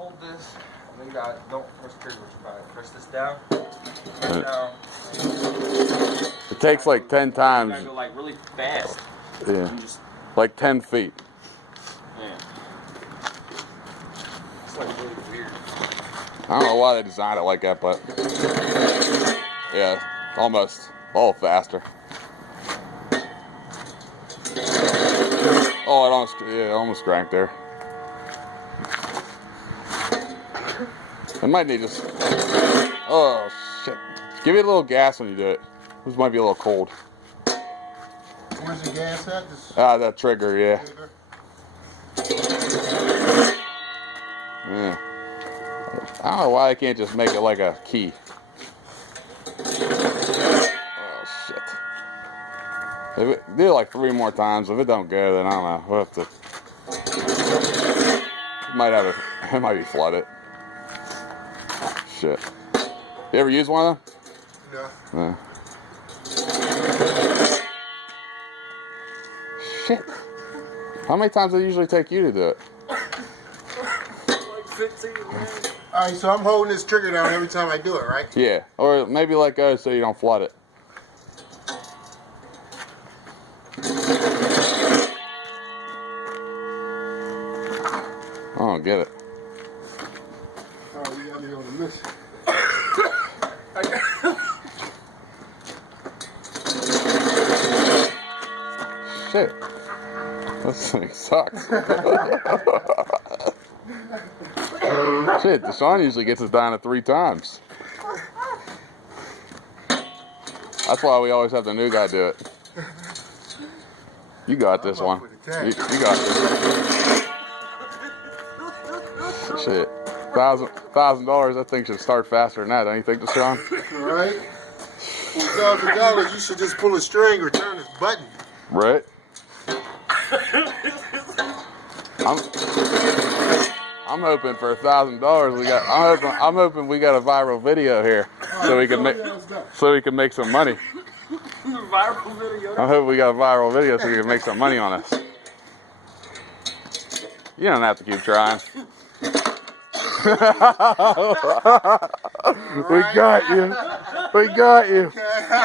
hold this. And then you got don't press trigger with your body. Press this down. Press down. It takes like 10 times. You gotta go like really fast. Yeah. Like 10 feet. Yeah. It's like really weird. I don't know why they designed it like that, but yeah, almost a little faster. Oh, it almost cranked there. I might need to. Oh shit! Give it a little gas when you do it. This might be a little cold. Where's the gas at? That trigger, yeah. Yeah. I don't know why I can't just make it like a key. Oh shit! If it, do it like 3 more times. If it don't go, then I don't know. We'll have to. It might be flooded. Shit. You ever use one of them? No. Shit. How many times does it usually take you to do it? Like 15 minutes. Alright, so I'm holding this trigger down every time I do it, right? Yeah. Or maybe let go so you don't flood it. I don't get it. Oh, we gotta be on the mission. Shit. This thing sucks. Shit, Deshaun usually gets us down to 3 times. That's why we always have the new guy do it. You got this one. You got this. Shit. $1,000, that thing should start faster than that, don't you think, Deshaun? Right? $1,000, you should just pull a string or turn this button. Right? I'm hoping for $1,000. I'm hoping we got a viral video here, so we can make some money. Viral video. I hope we got a viral video so we can make some money on us. You don't have to keep trying. We got you. We got you.